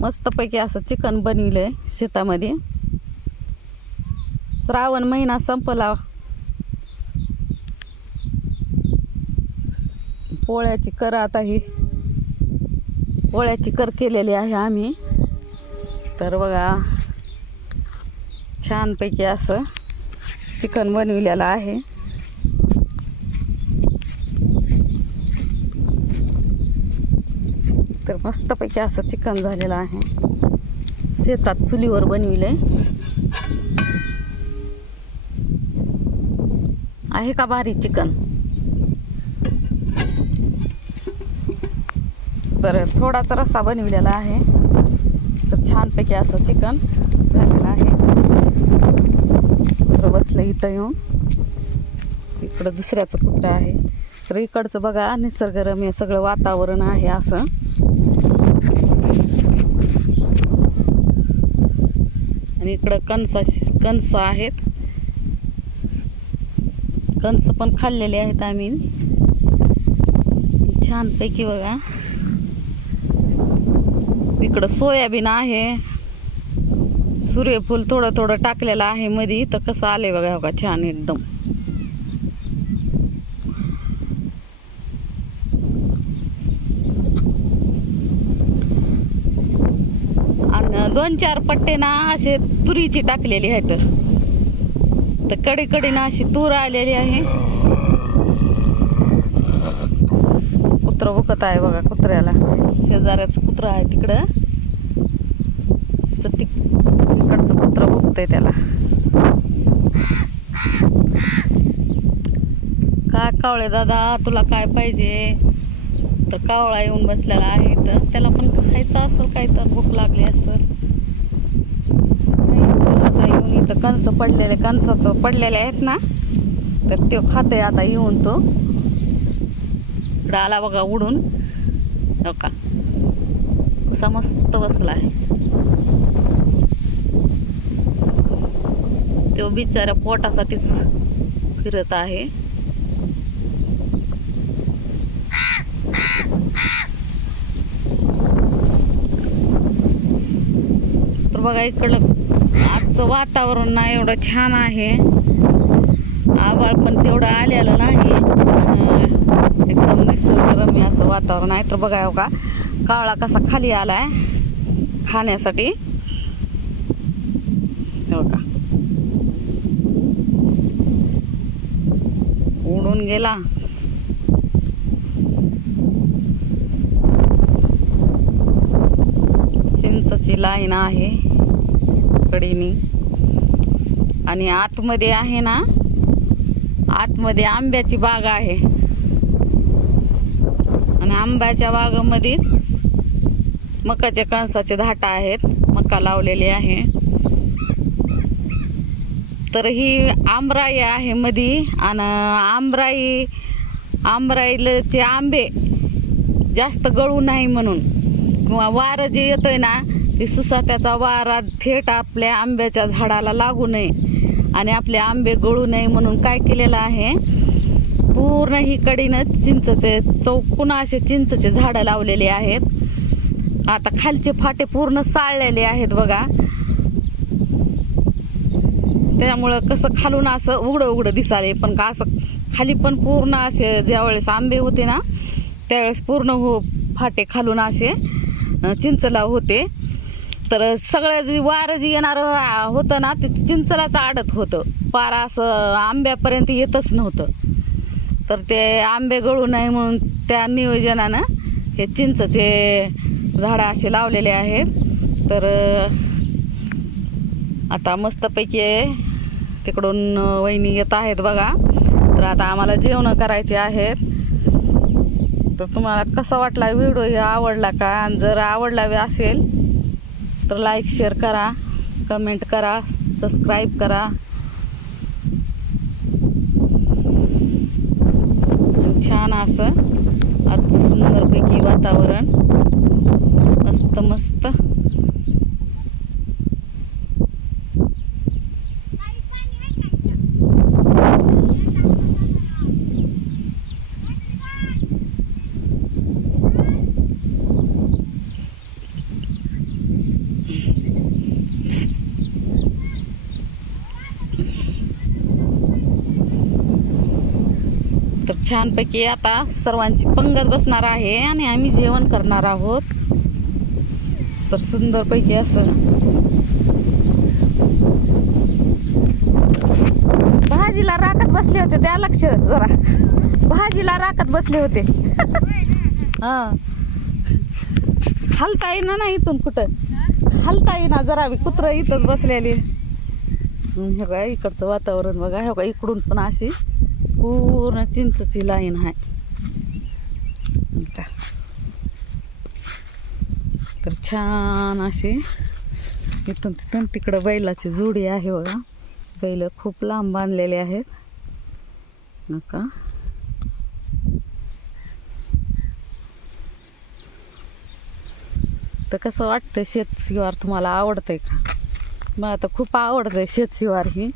मस्तपैकी असं चिकन बनविलंय शेतामध्ये. श्रावण महिना संपला. पोळ्याची कर आता ही. पोळ्याची कर केलेली आहे आम्ही. तर बघा छानपैकी असं चिकन बनविलेलं आहे तर मस्तपैकी असं चिकन झालेलं आहे. शेतात चुलीवर बनविले आहे का भारी चिकन? तर थोडासा रस्सा बनविलेला आहे. तर छानपैकी असं चिकन झालेलं आहे. तर बसलं इथं येऊन. इकडं दुसऱ्याचं कुत्रं आहे. तर इकडचं बघा निसर्गरम्य सगळं वातावरण आहे असं. आणि इकडं कणसा कणस आहेत. कणस पण खाल्लेले आहेत आम्ही. छानपैकी बघा. इकडं सोयाबीन आहे. सूर्यफूल थोडं थोडं टाकलेलं आहे मधी तर कसं आले बघा हो बघा छान एकदम आणि दोन चार पट्टे ना असे तुरीची टाकलेली आहेत. तर कडे कडे ना अशी तूर आलेली आहे. कुत्र बघत आहे बघा कुत्र्याला. शेजाऱ्याचं कुत्र आहे तिकडं. तर ती तिकडचं कुत्र बघतंय त्याला. काय कावळे दादा तुला काय पाहिजे? तर कावळा येऊन बसलेला आहे. तर त्याला पण खायचं असेल काय तर भूक लागली असेल आता येऊन कणस पडलेले कणसाचं पडलेले आहेत ना तर तो आहे आता येऊन तो. इकडं आला बघा उडून. हो का? कसा मस्त बसला आहे तो बिचारा पोटासाठीच फिरत आहे. तर बघा इकडलं आजचं वातावरण ना एवढं छान आहे. आभाळ पण तेवढं आलेलं नाही. एकदम निसर्गरम्य असं वातावरण आहे. तर बघा हो का कावळा कसा खाली आलाय खाण्यासाठी. हो का. उडून गेला. चिंचची लाईन आहे. कडेने आणि आतमध्ये आहे ना आतमध्ये आंब्याची बाग आहे. आणि आंब्याच्या बागामध्ये मकाच्या कणसाचे धाटा आहेत मका लावलेले आहे. तर ही आंबराई आहे मधी आणि आंबराई आंबराईचे आंबे जास्त गळू नाही म्हणून. किंवा वारं जे येतोय ना की सुसाट्याचा वारा थेट आपल्या आंब्याच्या झाडाला लागू नये आणि आपले आंबे गळू नये म्हणून काय केलेलं आहे? पूर्ण ही कडीनं चिंचचे चौकून असे चिंचचे झाडं लावलेले आहेत. आता खालचे फाटे पूर्ण साळलेले आहेत बघा. त्यामुळं कसं खालून असं उघडं उघडं दिसाले पण का असं खाली पण पूर्ण असे ज्यावेळेस आंबे होते ना त्यावेळेस पूर्ण हो फाटे खालून असे चिंचला होते. तर सगळं जे वारं जे येणारं होतं ना ते चिंचलाच आडत होतं. पारा असं आंब्यापर्यंत येतच नव्हतं. तर ते आंबे गळू नये म्हणून त्या नियोजनानं हे चिंचचे झाडं असे लावलेले आहेत. तर आता मस्तपैकी तिकडून वहिनी येत आहेत बघा. तर आता आम्हाला जेवणं करायचे आहेत. तर तुम्हाला कसा वाटला व्हिडिओ? हे आवडला का? आणि जर आवडला असेल तर लाईक शेअर करा कमेंट करा सबस्क्राईब करा. छान असं आजचं सुंदरपैकी वातावरण. मस्त मस्त. छानपैकी आता सर्वांची पंगत बसणार आहे आणि आम्ही जेवण करणार आहोत. तर सुंदरपैकी असं. भाजीला राखत बसले होते त्या लक्ष जरा. भाजीला राखत बसले होते. हा. हलता येईना ना इथून कुठं? हलता येईना जरा कुत्र इथंच बसलेली. हे बघा इकडचं वातावरण बघा हे बघा इकडून पण अशी. पूर्ण चिंचची लाईन आहे. का. तर छान अशी इथून तिथून तिकडं बैलाची जोडी आहे बघा. बैल खूप लांब बांधलेले आहेत. नका. तर कसं वाटतं शेत शिवार तुम्हाला आवडतंय का? मला तर खूप आवडतंय शेत शिवार ही.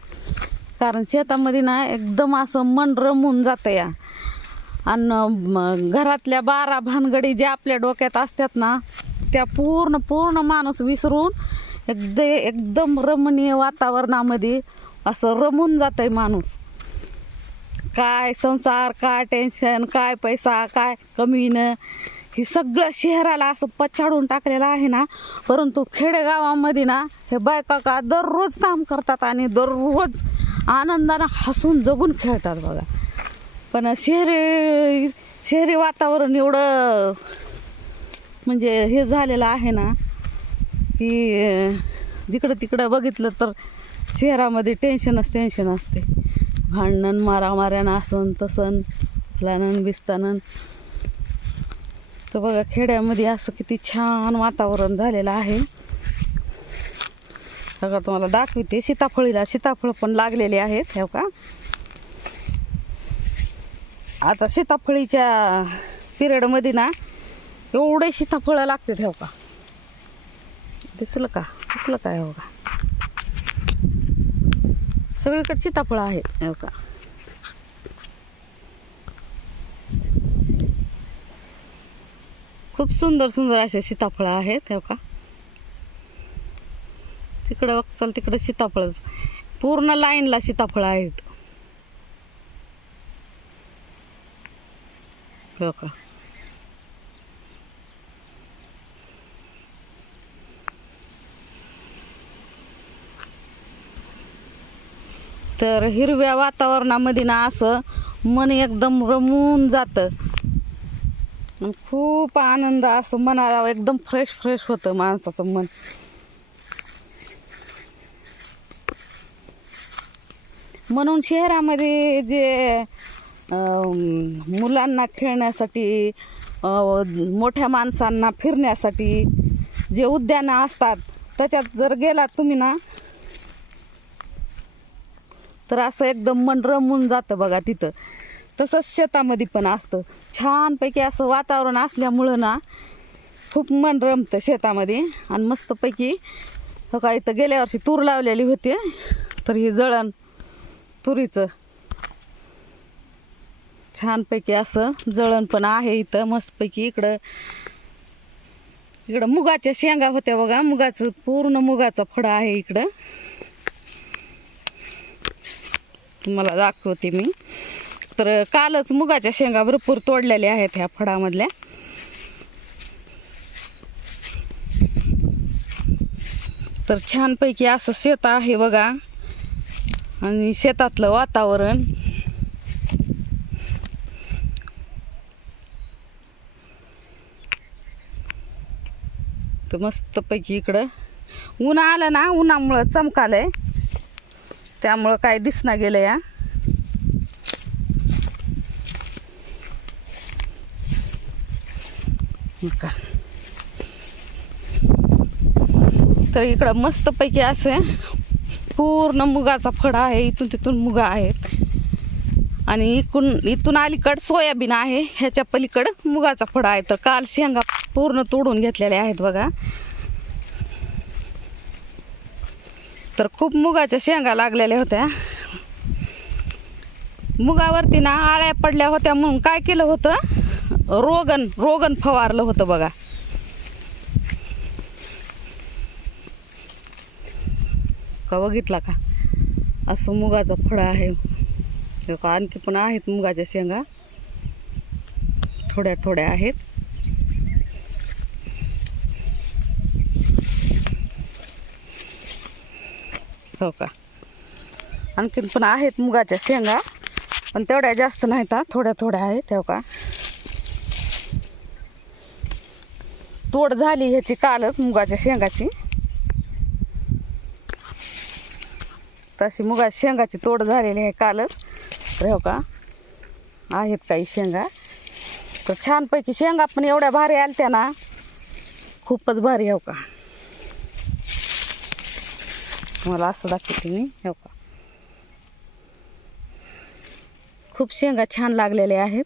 कारण शेतामध्ये ना एकदम असं मन रमून जातं या. आणि घरातल्या बारा भानगडी ज्या आपल्या डोक्यात असतात ना त्या पूर्ण पूर्ण माणूस विसरून एकद एकदम रमणीय वातावरणामध्ये असं रमून जातंय माणूस. काय संसार काय टेन्शन काय पैसा काय कमीनं हे सगळं शहराला असं पछाडून टाकलेलं आहे ना. परंतु खेडेगावामध्ये ना हे बायका का दररोज काम करतात आणि दररोज आनंदानं हसून जगून खेळतात बघा. पण शहरी शहरी वातावरण एवढं म्हणजे हे झालेलं आहे ना की जिकडं तिकडं बघितलं तर शहरामध्ये टेन्शनच टेन्शन असते. भांडण मारामाऱ्यानं असन तसन प्लॅनन बिस्तानन तर बघा खेड्यामध्ये असं किती छान वातावरण झालेलं आहे. सगळं तुम्हाला दाखवते. सीताफळीला सीताफळ पण लागलेले आहेत हे का आता सीताफळीच्या पिरियडमध्ये ना एवढे सीताफळं लागतात हे का दिसलं का? दिसलं काय हो का सगळीकडे सीताफळं आहेत हे का खूप सुंदर सुंदर असे सीताफळं आहेत हे का तिकडं चल तिकडं सीताफळच पूर्ण लाईनला सीताफळं आहेत. हो का? तर हिरव्या वातावरणामध्ये ना असं मन एकदम रमून जातं. खूप आनंद असं मनाला एकदम फ्रेश फ्रेश होतं माणसाचं मन. म्हणून शहरामध्ये जे मुलांना खेळण्यासाठी मोठ्या माणसांना फिरण्यासाठी जे उद्यानं असतात त्याच्यात जर गेलात तुम्ही ना तर असं एकदम मन रमून जातं बघा तिथं. तसंच शेतामध्ये पण असतं. छानपैकी असं वातावरण असल्यामुळं ना खूप मन रमतं शेतामध्ये. आणि मस्तपैकी हो का इथं गेल्या वर्षी तूर लावलेली होती. तर ही जळण तुरीचं. छानपैकी असं जळण पण आहे इथं मस्तपैकी इकडं. इकडं मुगाच्या शेंगा होत्या बघा मुगाचं पूर्ण मुगाचा फड आहे इकडं. तुम्हाला दाखवते मी. तर कालच मुगाच्या शेंगा भरपूर तोडलेल्या आहेत ह्या फडामधल्या. तर छानपैकी असं शेत आहे बघा. आणि शेतातलं वातावरण. तर मस्तपैकी इकडं. ऊन आलं ना उन्हामुळं चमकालंय. त्यामुळं काय दिसना गेलं या. का तर इकडं मस्तपैकी असं पूर्ण मुगाचा फडा आहे इथून तिथून मुगा आहेत. आणि इकडून इथून अलीकड सोयाबीन आहे ह्याच्या पलीकडं मुगाचा फडा आहे. तर काल शेंगा पूर्ण तोडून घेतलेल्या आहेत बघा. तर खूप मुगाच्या शेंगा लागलेल्या होत्या. मुगावरती ना आळ्या पडल्या होत्या म्हणून काय केलं होतं? रोगन रोगन फवारलं होतं बघा. का बघितला का? असं मुगाचं फळ आहे. का आणखी पण आहेत मुगाच्या शेंगा. थोड्या थोड्या आहेत. हो का? आणखीन पण आहेत मुगाच्या शेंगा. पण तेवढ्या जास्त नाहीत हा. थोड्या थोड्या आहेत हो का? तोड झाली ह्याची कालच मुगाच्या शेंगाची. तशी मुगा शेंगाची तोड झालेली आहे कालच. तर हो का? आहेत काही शेंगा. तर छानपैकी शेंगा पण एवढ्या भारी आल्या ना. खूपच भारी हो का? मला असं दाखवते मी हो का? खूप शेंगा छान लागलेल्या आहेत.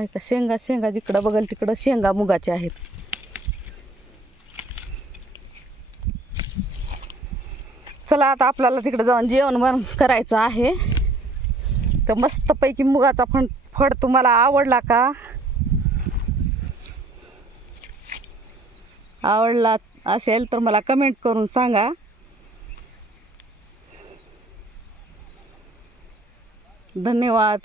आहे का शेंगा शेंगा जिकडं बघल तिकडं शेंगा मुगाच्या आहेत. चला आता आपल्याला तिकडं जाऊन जेवण बन करायचं आहे. तर मस्तपैकी मुगाचा फण फड तुम्हाला आवडला का? आवडला असेल तर मला कमेंट करून सांगा. धन्यवाद.